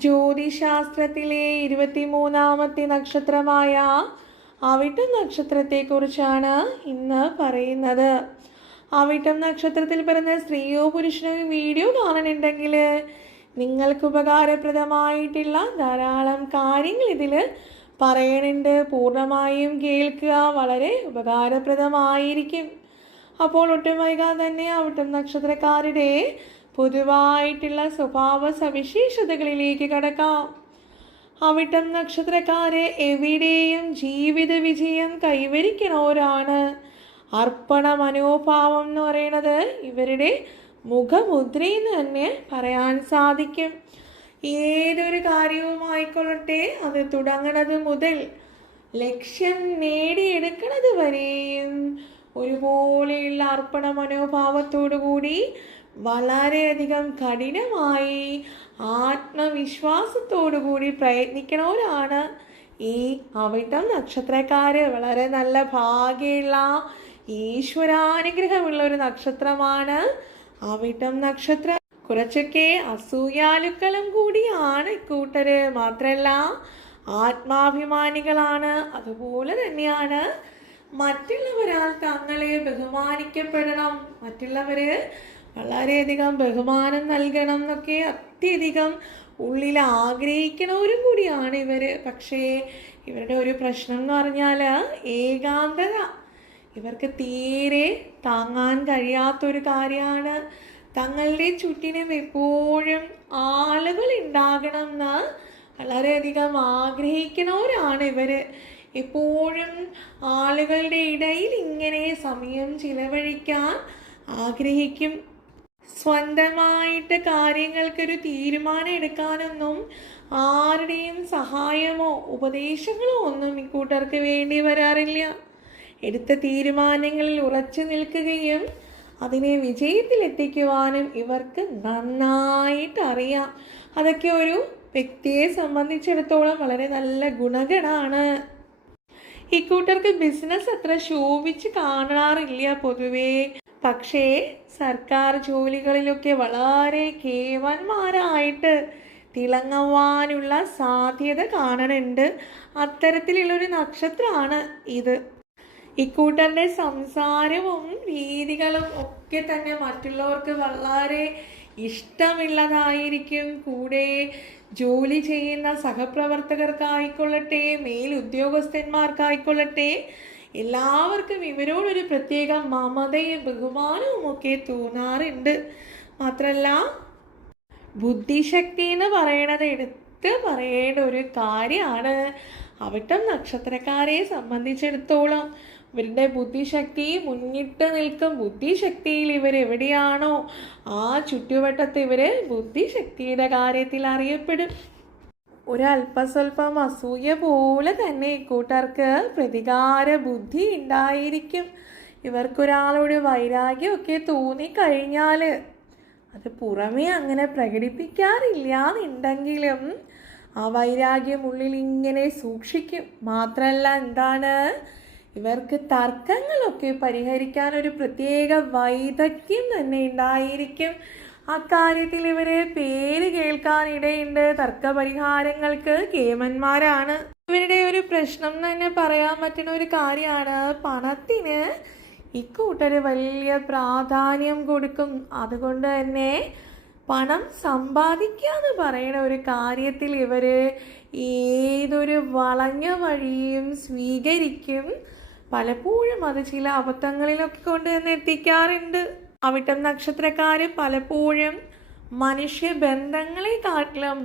ജ്യോതിശാസ്ത്രത്തിലെ 23ാമത്തെ നക്ഷത്രമായ അവിട്ടം നക്ഷത്രത്തെക്കുറിച്ചാണ് ഇന്ന് പറയുന്നത്. അവിട്ടം നക്ഷത്രത്തിൽ പിറന്ന സ്ത്രീയോ പുരുഷനോ വീഡിയോ കാണുന്നുണ്ടെങ്കിൽ നിങ്ങൾക്ക് ഉപകാരപ്രദമായിട്ടുള്ള ധാരാളം കാര്യങ്ങൾ ഇതിൽ പറയുന്നുണ്ട്. പൂർണ്ണമായും കേൾക്കുക, വളരെ ഉപകാരപ്രദമായിരിക്കും. അപ്പോൾ ഒട്ടും വൈകാതെ തന്നെ അവിട്ടം നക്ഷത്രക്കാരുടെ പൊതുവായിട്ടുള്ള സ്വഭാവ സവിശേഷതകളിലേക്ക് കടക്കാം. അവിട്ടം നക്ഷത്രക്കാരെ എവിടെയും ജീവിത വിജയം കൈവരിക്കണവരാണ്. അർപ്പണ മനോഭാവം എന്ന് പറയുന്നത് ഇവരുടെ മുഖമുദ്രയെന്ന് തന്നെ പറയാൻ സാധിക്കും. ഏതൊരു കാര്യവുമായിക്കൊള്ളട്ടെ, അത് തുടങ്ങുന്നത് മുതൽ ലക്ഷ്യം നേടിയെടുക്കുന്നത് വരെയും ഒരുപോലെയുള്ള അർപ്പണ മനോഭാവത്തോടു കൂടി വളരെയധികം കഠിനമായി ആത്മവിശ്വാസത്തോടു കൂടി പ്രയത്നിക്കണവരാണ് ഈ അവിട്ടം നക്ഷത്രക്കാര്. വളരെ നല്ല ഭാഗ്യമുള്ള ഈശ്വരാനുഗ്രഹമുള്ള ഒരു നക്ഷത്രമാണ് അവിട്ടം നക്ഷത്രം. കുറച്ചൊക്കെ അസൂയാലുക്കളും കൂടിയാണ് ഇക്കൂട്ടര്. മാത്രമല്ല ആത്മാഭിമാനികളാണ്. അതുപോലെ തന്നെയാണ് മറ്റുള്ളവരാൽ തങ്ങളെ ബഹുമാനിക്കപ്പെടണം, മറ്റുള്ളവര് വളരെയധികം ബഹുമാനം നൽകണം എന്നൊക്കെ അത്യധികം ഉള്ളിൽ ആഗ്രഹിക്കണവരും കൂടിയാണ് ഇവർ. പക്ഷേ ഇവരുടെ ഒരു പ്രശ്നം എന്ന് പറഞ്ഞാൽ ഏകാന്തത. ഇവർക്ക് തീരെ താങ്ങാൻ കഴിയാത്തൊരു കാര്യമാണ്. തങ്ങളുടെ ചുറ്റിനും എപ്പോഴും ആളുകൾ ഉണ്ടാകണം എന്ന് വളരെയധികം ആഗ്രഹിക്കണവരാണ് ഇവർ. എപ്പോഴും ആളുകളുടെ ഇടയിൽ ഇങ്ങനെ സമയം ചിലവഴിക്കാൻ ആഗ്രഹിക്കും. സ്വന്തമായിട്ട് കാര്യങ്ങൾക്കൊരു തീരുമാനം എടുക്കാനൊന്നും ആരുടെയും സഹായമോ ഉപദേശങ്ങളോ ഒന്നും ഇക്കൂട്ടർക്ക് വേണ്ടി വരാറില്ല. എടുത്ത തീരുമാനങ്ങളിൽ ഉറച്ചു നിൽക്കുകയും അതിനെ വിജയത്തിലെത്തിക്കുവാനും ഇവർക്ക് നന്നായിട്ട് അറിയാം. അതൊക്കെ ഒരു വ്യക്തിയെ സംബന്ധിച്ചിടത്തോളം വളരെ നല്ല ഗുണഗണമാണ്. ഇക്കൂട്ടർക്ക് ബിസിനസ് അത്ര ശോഭിച്ച് കാണാറില്ല പൊതുവേ. പക്ഷേ സർക്കാർ ജോലികളിലൊക്കെ വളരെ കേവന്മാരായിട്ട് തിളങ്ങുവാനുള്ള സാധ്യത കാണുന്നുണ്ട്. അത്തരത്തിലുള്ളൊരു നക്ഷത്രമാണ് ഇത്. ഇക്കൂട്ടരുടെ സംസാരവും രീതികളും ഒക്കെ തന്നെ മറ്റുള്ളവർക്ക് വളരെ ഇഷ്ടമുള്ളതായിരിക്കും. കൂടെ ജോലി ചെയ്യുന്ന സഹപ്രവർത്തകർക്കായിക്കൊള്ളട്ടെ, മേലുദ്യോഗസ്ഥന്മാർക്കായിക്കൊള്ളട്ടെ, എല്ലാവർക്കും ഇവരോടൊരു പ്രത്യേക മമതയും ബഹുമാനവും ഒക്കെ തോന്നാറുണ്ട്. മാത്രമല്ല ബുദ്ധിശക്തി എന്ന് പറയണത് എടുത്ത് പറയേണ്ട ഒരു കാര്യമാണ്. അവിട്ടം നക്ഷത്രക്കാരെ സംബന്ധിച്ചിടത്തോളം ഇവരുടെ ബുദ്ധിശക്തി മുന്നിട്ട് നിൽക്കും. ബുദ്ധിശക്തിയിൽ ഇവരെവിടെയാണോ ആ ചുറ്റുവട്ടത്ത് ഇവർ ബുദ്ധിശക്തിയുടെ കാര്യത്തിൽ അറിയപ്പെടും. ഒരല്പസ്വല്പം അസൂയ പോലെ തന്നെ ഇക്കൂട്ടർക്ക് പ്രതികാര ബുദ്ധി ഉണ്ടായിരിക്കും. ഇവർക്കൊരാളോട് വൈരാഗ്യമൊക്കെ തോന്നിക്കഴിഞ്ഞാൽ അത് പുറമേ അങ്ങനെ പ്രകടിപ്പിക്കാറില്ല എന്നുണ്ടെങ്കിലും ആ വൈരാഗ്യം ഉള്ളിൽ ഇങ്ങനെ സൂക്ഷിക്കും. മാത്രമല്ല എന്താണ്, ഇവർക്ക് തർക്കങ്ങളൊക്കെ പരിഹരിക്കാൻ ഒരു പ്രത്യേക വൈദഗ്ധ്യം തന്നെ ഉണ്ടായിരിക്കും. അക്കാര്യത്തിൽ ഇവരെ പേര് കേൾക്കാനിടയുണ്ട്. തർക്ക പരിഹാരങ്ങൾക്ക് കേമന്മാരാണ്. ഇവരുടെ ഒരു പ്രശ്നം തന്നെ പറയാൻ പറ്റുന്ന ഒരു കാര്യമാണ്, പണത്തിന് ഇക്കൂട്ടര് വലിയ പ്രാധാന്യം കൊടുക്കും. അതുകൊണ്ട് തന്നെ പണം സമ്പാദിക്കാന്ന് പറയുന്ന ഒരു കാര്യത്തിൽ ഇവർ ഏതൊരു വളഞ്ഞ വഴിയും സ്വീകരിക്കും. പലപ്പോഴും അത് ചില അബദ്ധങ്ങളിലൊക്കെ കൊണ്ട് തന്നെ എത്തിക്കാറുണ്ട്. അവിട്ടം നക്ഷത്രക്കാര് പലപ്പോഴും മനുഷ്യബന്ധങ്ങളെക്കാട്ടിലും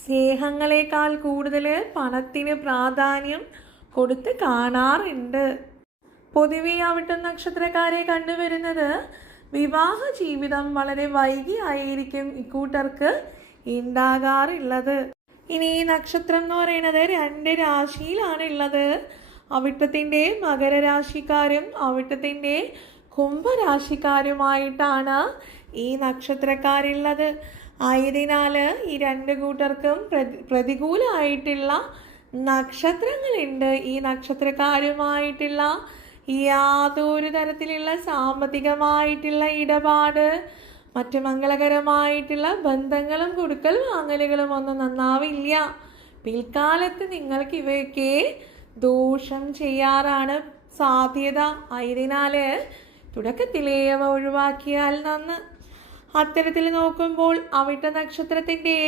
സ്നേഹങ്ങളെക്കാൾ കൂടുതൽ പണത്തിന് പ്രാധാന്യം കൊടുത്ത് കാണാറുണ്ട്. പൊതുവെ അവിട്ടം നക്ഷത്രക്കാരെ കണ്ടുവരുന്നത് വിവാഹ ജീവിതം വളരെ വൈകിയായിരിക്കും ഇക്കൂട്ടർക്ക് ഉണ്ടാകാറുള്ളത്. ഇനി ഈ നക്ഷത്രം എന്ന് പറയുന്നത് 2 രാശിയിലാണ് ഉള്ളത്. അവിട്ടത്തിൻ്റെ മകരരാശിക്കാരും അവിട്ടത്തിൻ്റെ കുംഭരാശിക്കാരുമായിട്ടാണ് ഈ നക്ഷത്രക്കാരുള്ളത്. ആയതിനാൽ ഈ 2 കൂട്ടർക്കും പ്രതികൂലമായിട്ടുള്ള നക്ഷത്രങ്ങളുണ്ട്. ഈ നക്ഷത്രക്കാരുമായിട്ടുള്ള യാതൊരു തരത്തിലുള്ള സാമ്പത്തികമായിട്ടുള്ള ഇടപാട് മറ്റ് മംഗളകരമായിട്ടുള്ള ബന്ധങ്ങളും കൊടുക്കൽ വാങ്ങലുകളും ഒന്നും നന്നാവില്ല. പിൽക്കാലത്ത് നിങ്ങൾക്ക് ഇവയൊക്കെ ദോഷം ചെയ്യാറാണ് സാധ്യത. ആയതിനാൽ തുടക്കത്തിലേ അവ ഒഴിവാക്കിയാൽ നന്ന്. അത്തരത്തിൽ നോക്കുമ്പോൾ അവിട്ട നക്ഷത്രത്തിൻ്റെ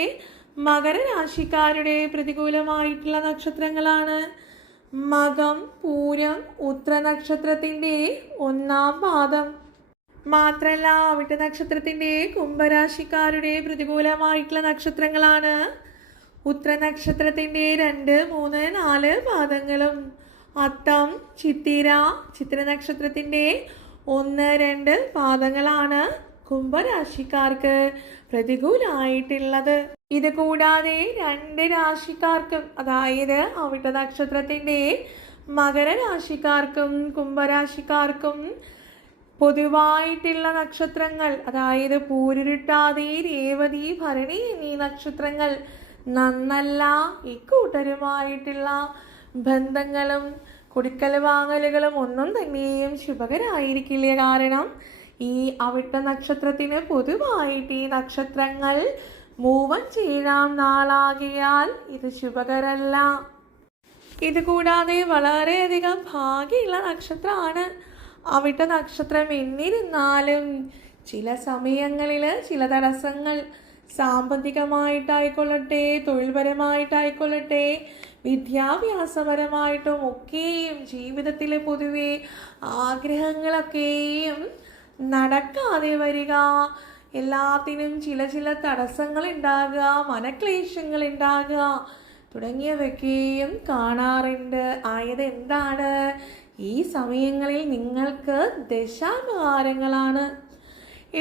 മകരരാശിക്കാരുടെ പ്രതികൂലമായിട്ടുള്ള നക്ഷത്രങ്ങളാണ് മകം, പൂരം, ഉത്ര നക്ഷത്രത്തിൻ്റെ 1-ാം പാദം. മാത്രമല്ല അവിട്ട നക്ഷത്രത്തിൻ്റെ കുംഭരാശിക്കാരുടെ പ്രതികൂലമായിട്ടുള്ള നക്ഷത്രങ്ങളാണ് ഉത്ര നക്ഷത്രത്തിൻ്റെ 2, 3, 4 പാദങ്ങളും. അത്തം, ചിത്തിര, ചിത്ര നക്ഷത്രത്തിൻ്റെ 1, 2 പാദങ്ങളാണ് കുംഭരാശിക്കാർക്ക് പ്രതികൂലമായിട്ടുള്ളത്. ഇത് കൂടാതെ 2 രാശിക്കാർക്കും, അതായത് അവിട്ട നക്ഷത്രത്തിൻ്റെ മകരരാശിക്കാർക്കും കുംഭരാശിക്കാർക്കും പൊതുവായിട്ടുള്ള നക്ഷത്രങ്ങൾ, അതായത് പൂരുരുട്ടാതി, രേവതി, ഭരണി എന്നീ നക്ഷത്രങ്ങൾ നന്നല്ല. ഇക്കൂട്ടരുമായിട്ടുള്ള ബന്ധങ്ങളും കൊടുക്കൽ വാങ്ങലുകളും ഒന്നും തന്നെയും ശുഭകരായിരിക്കില്ല. കാരണം ഈ അവിട്ട നക്ഷത്രത്തിന് പൊതുവായിട്ട് ഈ നക്ഷത്രങ്ങൾ മൂവൻ ചേരാം നാളാകിയാൽ ഇത് ശുഭകരല്ല. ഇത് കൂടാതെ വളരെയധികം ഭാഗ്യമുള്ള നക്ഷത്രമാണ് അവിട്ട നക്ഷത്രം. എന്നിരുന്നാലും ചില സമയങ്ങളിൽ ചില തടസ്സങ്ങൾ, സാമ്പത്തികമായിട്ടായിക്കൊള്ളട്ടെ, തൊഴിൽപരമായിട്ടായിക്കൊള്ളട്ടെ, വിദ്യാഭ്യാസപരമായിട്ടും ഒക്കെയും ജീവിതത്തിൽ പൊതുവെ ആഗ്രഹങ്ങളൊക്കെയും നടക്കാതെ വരിക, എല്ലാത്തിനും ചില തടസ്സങ്ങൾ ഉണ്ടാകുക, മനക്ലേശങ്ങൾ ഉണ്ടാകുക തുടങ്ങിയവയൊക്കെയും കാണാറുണ്ട്. ആയത് എന്താണ്? ഈ സമയങ്ങളിൽ നിങ്ങൾക്ക് ദശാപഹാരങ്ങളാണ്.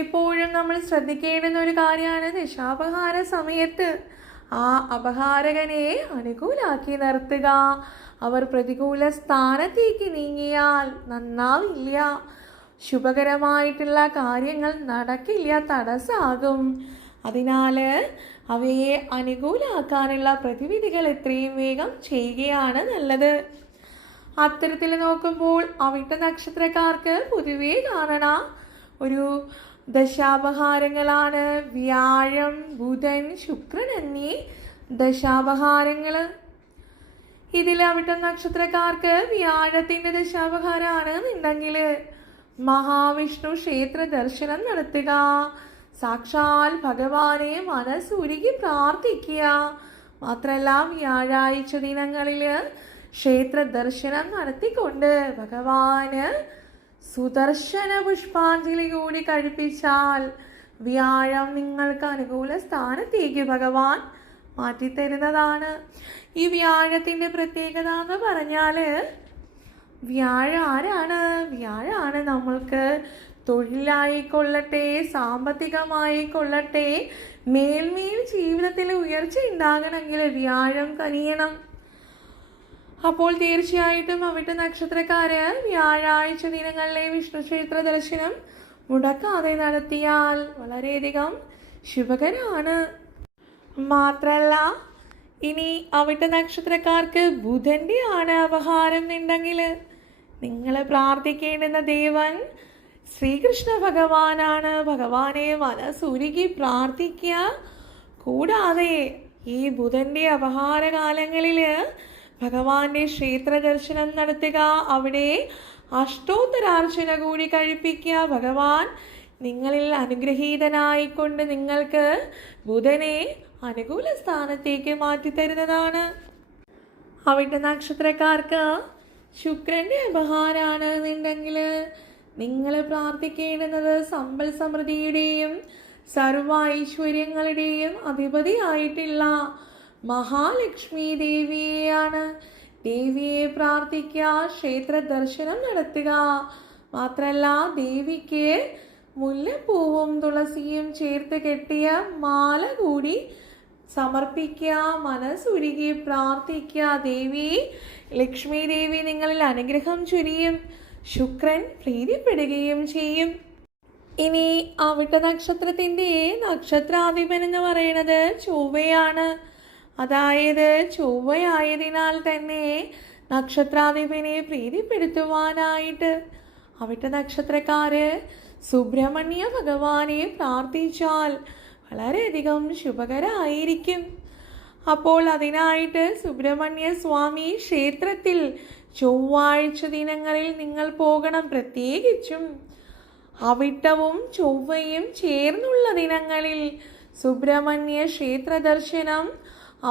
എപ്പോഴും നമ്മൾ ശ്രദ്ധിക്കേണ്ടുന്ന ഒരു കാര്യമാണ് ദശാപഹാര സമയത്ത് ആ അപഹാരകനെ അനുകൂലാക്കി നിർത്തുക. അവർ പ്രതികൂല സ്ഥാനത്തേക്ക് നീങ്ങിയാൽ നന്നാവില്ല, ശുഭകരമായിട്ടുള്ള കാര്യങ്ങൾ നടക്കില്ല, തടസ്സമാകും. അതിനാൽ അവയെ അനുകൂലാക്കാനുള്ള പ്രതിവിധികൾ എത്രയും വേഗം ചെയ്യുകയാണ് നല്ലത്. അത്തരത്തിൽ നോക്കുമ്പോൾ അവിട്ട നക്ഷത്രക്കാർക്ക് പൊതുവേ കാണണ ഒരു ദശാപഹാരങ്ങളാണ് വ്യാഴം, ബുധൻ, ശുക്രൻ എന്നീ ദശാപഹാരങ്ങൾ. ഇതിൽ അവിട്ട നക്ഷത്രക്കാർക്ക് വ്യാഴത്തിൻ്റെ ദശാപഹാരമാണ് എന്നുണ്ടെങ്കിൽ മഹാവിഷ്ണു ക്ഷേത്ര ദർശനം നടത്തുക, സാക്ഷാൽ ഭഗവാനെ മനസ്സുരുകി പ്രാർത്ഥിക്കുക. മാത്രമല്ല വ്യാഴാഴ്ച ദിനങ്ങളിൽ ക്ഷേത്ര ദർശനം നടത്തിക്കൊണ്ട് ഭഗവാന് സുദർശന പുഷ്പാഞ്ജലി കൂടി കഴിപ്പിച്ചാൽ വ്യാഴം നിങ്ങൾക്ക് അനുകൂല സ്ഥാനത്തേക്ക് ഭഗവാൻ മാറ്റിത്തരുന്നതാണ്. ഈ വ്യാഴത്തിൻ്റെ പ്രത്യേകത എന്ന് പറഞ്ഞാൽ വ്യാഴം ആരാണ്? വ്യാഴാണ് നമ്മൾക്ക് തൊഴിലായിക്കൊള്ളട്ടെ, സാമ്പത്തികമായിക്കൊള്ളട്ടെ, മേൽമേൽ ജീവിതത്തിൽ ഉയർച്ച ഉണ്ടാകണമെങ്കിൽ വ്യാഴം കനിയണം. അപ്പോൾ തീർച്ചയായിട്ടും അവിട്ട നക്ഷത്രക്കാര് വ്യാഴാഴ്ച ദിനങ്ങളിലെ വിഷ്ണു ക്ഷേത്ര ദർശനം മുടക്കാതെ നടത്തിയാൽ വളരെയധികം ശുഭകരമാണ്. മാത്രമല്ല ഇനി അവിട്ട നക്ഷത്രക്കാർക്ക് ബുധൻ്റെ ആണ് അപഹാരം എന്നുണ്ടെങ്കിൽ നിങ്ങൾ പ്രാർത്ഥിക്കേണ്ടുന്ന ദേവൻ ശ്രീകൃഷ്ണ ഭഗവാനാണ്. ഭഗവാനെ മനസ്സുരുകി പ്രാർത്ഥിക്കുക. കൂടാതെ ഈ ബുധൻ്റെ അപഹാരകാലങ്ങളിൽ ഭഗവാന്റെ ക്ഷേത്ര ദർശനം നടത്തുക, അവിടെ അഷ്ടോത്തരാർച്ചന കൂടി കഴിപ്പിക്കുക. ഭഗവാൻ നിങ്ങളിൽ അനുഗ്രഹീതനായിക്കൊണ്ട് നിങ്ങൾക്ക് ബുധനെ അനുകൂല സ്ഥാനത്തേക്ക് മാറ്റിത്തരുന്നതാണ്. അവിട്ട നക്ഷത്രക്കാർക്ക് ശുക്രൻ്റെ അപഹാരമാണ് എന്നുണ്ടെങ്കിൽ നിങ്ങൾ പ്രാർത്ഥിക്കേണ്ടുന്നത് സമ്പൽ സമൃദ്ധിയുടെയും സർവ ഐശ്വര്യങ്ങളുടെയും അധിപതിയായിട്ടുള്ള മഹാലക്ഷ്മി ദേവിയെയാണ്. ദേവിയെ പ്രാർത്ഥിക്കുക, ക്ഷേത്ര ദർശനം നടത്തുക. മാത്രമല്ല ദേവിക്ക് മുല്ലപ്പൂവും തുളസിയും ചേർത്ത് കെട്ടിയ മാല കൂടി സമർപ്പിക്കുക, മനസ്സുരുകി പ്രാർത്ഥിക്കുക. ദേവി ലക്ഷ്മി ദേവി നിങ്ങളിൽ അനുഗ്രഹം ചൊരിയും, ശുക്രൻ പ്രീതിപ്പെടുകയും ചെയ്യും. ഇനി അവിട്ട നക്ഷത്രത്തിൻ്റെ നക്ഷത്രാധിപൻ എന്ന് പറയുന്നത് ചൊവ്വയാണ്. അതായത് ചൊവ്വയായതിനാൽ തന്നെ നക്ഷത്രാധിപനെ പ്രീതിപ്പെടുത്തുവാനായിട്ട് അവിട്ട നക്ഷത്രക്കാര് സുബ്രഹ്മണ്യ ഭഗവാനെ പ്രാർത്ഥിച്ചാൽ വളരെയധികം ശുഭകരമായിരിക്കും. അപ്പോൾ അതിനായിട്ട് സുബ്രഹ്മണ്യ സ്വാമി ക്ഷേത്രത്തിൽ ചൊവ്വാഴ്ച ദിനങ്ങളിൽ നിങ്ങൾ പോകണം. പ്രത്യേകിച്ചും അവിട്ടവും ചൊവ്വയും ചേർന്നുള്ള ദിനങ്ങളിൽ സുബ്രഹ്മണ്യ ക്ഷേത്ര ദർശനം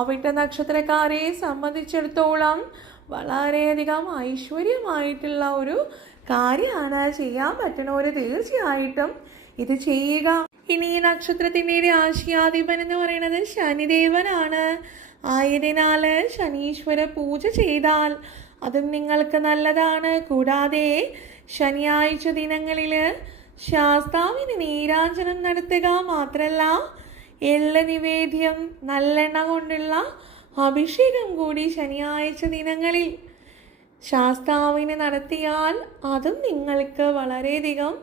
അവിട്ട നക്ഷത്രക്കാരെ സംബന്ധിച്ചിടത്തോളം വളരെയധികം ഐശ്വര്യമായിട്ടുള്ള ഒരു കാര്യമാണ്. ചെയ്യാൻ പറ്റുന്നവർ തീർച്ചയായിട്ടും ഇത് ചെയ്യുക. ഇനി ഈ നക്ഷത്രത്തിൻ്റെ രാശിയാധിപൻ എന്ന് പറയുന്നത് ശനിദേവനാണ്. ആയതിനാൽ ശനീശ്വര പൂജ ചെയ്താൽ അതും നിങ്ങൾക്ക് നല്ലതാണ്. കൂടാതെ ശനിയാഴ്ച ദിനങ്ങളിൽ ശാസ്താവിന് നീരാഞ്ജനം നടത്തുക മാത്രമല്ല എള്ള് നിവേദ്യം നല്ലെണ്ണ കൊണ്ടുള്ള അഭിഷേകം കൂടി ശനിയാഴ്ച ദിനങ്ങളിൽ ശാസ്താവിന് നടത്തിയാൽ അതും നിങ്ങൾക്ക് വളരെയധികം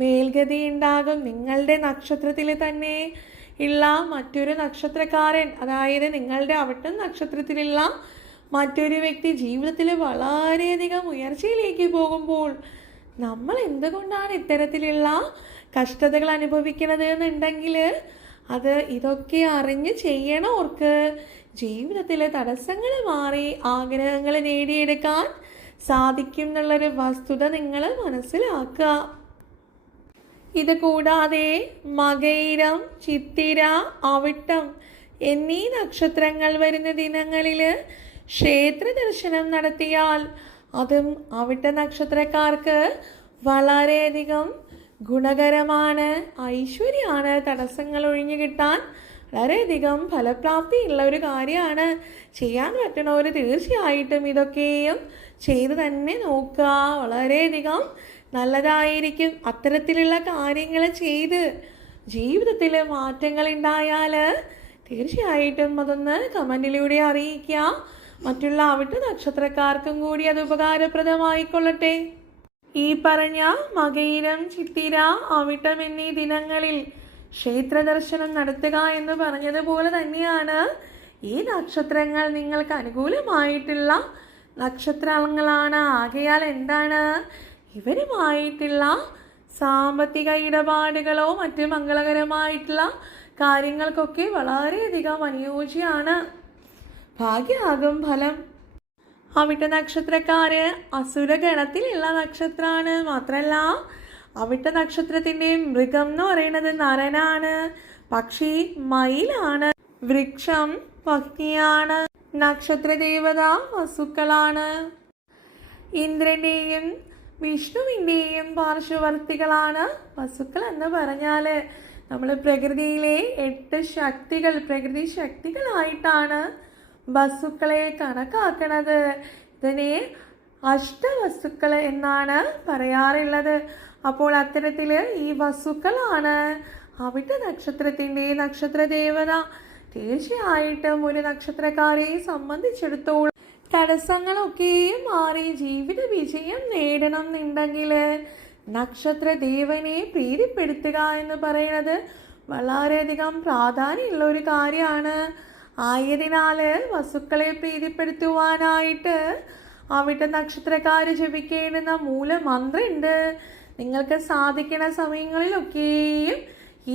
മേൽഗതി ഉണ്ടാകും. നിങ്ങളുടെ നക്ഷത്രത്തിൽ തന്നെ ഉള്ള മറ്റൊരു നക്ഷത്രക്കാരൻ, അതായത് നിങ്ങളുടെ അവിട്ടം നക്ഷത്രത്തിലുള്ള മറ്റൊരു വ്യക്തി ജീവിതത്തിൽ വളരെയധികം ഉയർച്ചയിലേക്ക് പോകുമ്പോൾ നമ്മൾ എന്തുകൊണ്ടാണ് ഇത്തരത്തിലുള്ള കഷ്ടതകൾ അനുഭവിക്കുന്നത് എന്നുണ്ടെങ്കിൽ അത് ഇതൊക്കെ അറിഞ്ഞ് ചെയ്യണവർക്ക് ജീവിതത്തിലെ തടസ്സങ്ങൾ മാറി ആഗ്രഹങ്ങൾ നേടിയെടുക്കാൻ സാധിക്കും എന്നുള്ളൊരു വസ്തുത നിങ്ങൾ മനസ്സിലാക്കുക. ഇത് കൂടാതെ മകയിരം, ചിത്തിര, അവിട്ടം എന്നീ നക്ഷത്രങ്ങൾ വരുന്ന ദിനങ്ങളിൽ ക്ഷേത്ര ദർശനം നടത്തിയാൽ അതും അവിട്ട നക്ഷത്രക്കാർക്ക് വളരെയധികം ഗുണകരമാണ്, ഐശ്വര്യമാണ്. തടസ്സങ്ങൾ ഒഴിഞ്ഞു കിട്ടാൻ വളരെയധികം ഫലപ്രാപ്തിയുള്ള ഒരു കാര്യമാണ്. ചെയ്യാൻ പറ്റണവർ തീർച്ചയായിട്ടും ഇതൊക്കെയും ചെയ്ത് തന്നെ നോക്കുക. വളരെയധികം നല്ലതായിരിക്കും. അത്തരത്തിലുള്ള കാര്യങ്ങൾ ചെയ്ത് ജീവിതത്തിൽ മാറ്റങ്ങൾ ഉണ്ടായാൽ തീർച്ചയായിട്ടും അതൊന്ന് കമൻറ്റിലൂടെ അറിയിക്കുക. മറ്റുള്ള അവിട്ട നക്ഷത്രക്കാർക്കും കൂടി അത് ഉപകാരപ്രദമായിക്കൊള്ളട്ടെ. ഈ പറഞ്ഞ മകയിരം, ചിത്തിര, അവിട്ടം എന്നീ ദിനങ്ങളിൽ ക്ഷേത്ര ദർശനം നടത്തുക എന്ന് പറഞ്ഞതുപോലെ തന്നെയാണ് ഈ നക്ഷത്രങ്ങൾ നിങ്ങൾക്ക് അനുകൂലമായിട്ടുള്ള നക്ഷത്രങ്ങളാണ്. ആകയാൽ എന്താണ് ഇവരുമായിട്ടുള്ള സാമ്പത്തിക ഇടപാടുകളോ മറ്റ് മംഗളകരമായിട്ടുള്ള കാര്യങ്ങൾക്കൊക്കെ വളരെയധികം അനുയോജ്യമാണ്. ഭാഗ്യമാകും ഫലം. അവിട്ട നക്ഷത്രക്കാര് അസുരഗണത്തിലുള്ള നക്ഷത്രമാണ്. മാത്രമല്ല അവിട്ട നക്ഷത്രത്തിൻ്റെ മൃഗം എന്ന് പറയുന്നത് നരനാണ്, പക്ഷി മയിലാണ്, വൃക്ഷം പത്നിയാണ്, നക്ഷത്രദേവത വസുക്കളാണ്. ഇന്ദ്രൻ്റെയും വിഷ്ണുവിൻ്റെയും പാർശ്വവർത്തികളാണ് വസുക്കൾ എന്ന് പറഞ്ഞാൽ നമ്മൾ പ്രകൃതിയിലെ 8 ശക്തികൾ, പ്രകൃതി ശക്തികളായിട്ടാണ് വസ്തുക്കളെ കണക്കാക്കണത്. ഇതിനെ അഷ്ടവസ്തുക്കൾ എന്നാണ് പറയാറുള്ളത്. അപ്പോൾ അത്തരത്തിൽ ഈ വസ്തുക്കളാണ് അവിട്ട നക്ഷത്രത്തിൻ്റെ നക്ഷത്രദേവത. തീർച്ചയായിട്ടും ഒരു നക്ഷത്രക്കാരെ സംബന്ധിച്ചിടത്തോളം തടസ്സങ്ങളൊക്കെയും മാറി ജീവിത വിജയം നേടണം എന്നുണ്ടെങ്കിൽ നക്ഷത്രദേവനെ പ്രീതിപ്പെടുത്തുക എന്ന് പറയുന്നത് വളരെയധികം പ്രാധാന്യമുള്ള ഒരു കാര്യമാണ്. ആയതിനാൽ വസ്തുക്കളെ പ്രീതിപ്പെടുത്തുവാനായിട്ട് അവിട്ട നക്ഷത്രക്കാർ ജപിക്കേണ്ടുന്ന മൂലമന്ത്രമുണ്ട്. നിങ്ങൾക്ക് സാധിക്കുന്ന സമയങ്ങളിലൊക്കെയും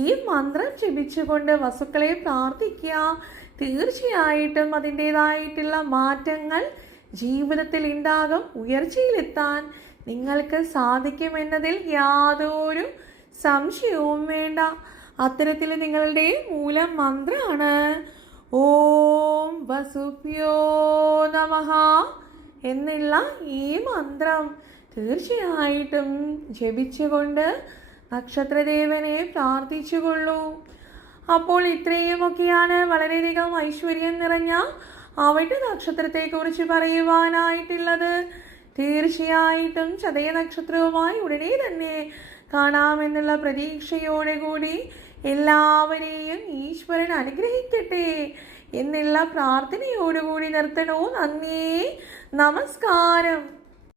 ഈ മന്ത്രം ജപിച്ചുകൊണ്ട് വസ്തുക്കളെ പ്രാർത്ഥിക്കുക. തീർച്ചയായിട്ടും അതിൻ്റേതായിട്ടുള്ള മാറ്റങ്ങൾ ജീവിതത്തിൽ ഉണ്ടാകും. ഉയർച്ചയിലെത്താൻ നിങ്ങൾക്ക് സാധിക്കുമെന്നതിൽ യാതൊരു സംശയവും വേണ്ട. അത്തരത്തിൽ നിങ്ങളുടെ മൂലമന്ത്രമാണ് ഓം വസുഭ്യോ നമഃ എന്നുള്ള ഈ മന്ത്രം. തീർച്ചയായിട്ടും ജപിച്ചുകൊണ്ട് നക്ഷത്രദേവനെ പ്രാർത്ഥിച്ചുകൊള്ളൂ. അപ്പോൾ ഇത്രയുമൊക്കെയാണ് വളരെയധികം ഐശ്വര്യം നിറഞ്ഞ അവിട്ട നക്ഷത്രത്തെക്കുറിച്ച് പറയുവാനായിട്ടുള്ളത്. തീർച്ചയായിട്ടും ചതയ നക്ഷത്രവുമായി ഉടനെ തന്നെ കാണാമെന്നുള്ള പ്രതീക്ഷയോടെ കൂടി എല്ലാവരെയും ഈശ്വരൻ അനുഗ്രഹിക്കട്ടെ എന്നുള്ള പ്രാർത്ഥനയോടുകൂടി നിർത്തണോ. നന്ദി, നമസ്കാരം.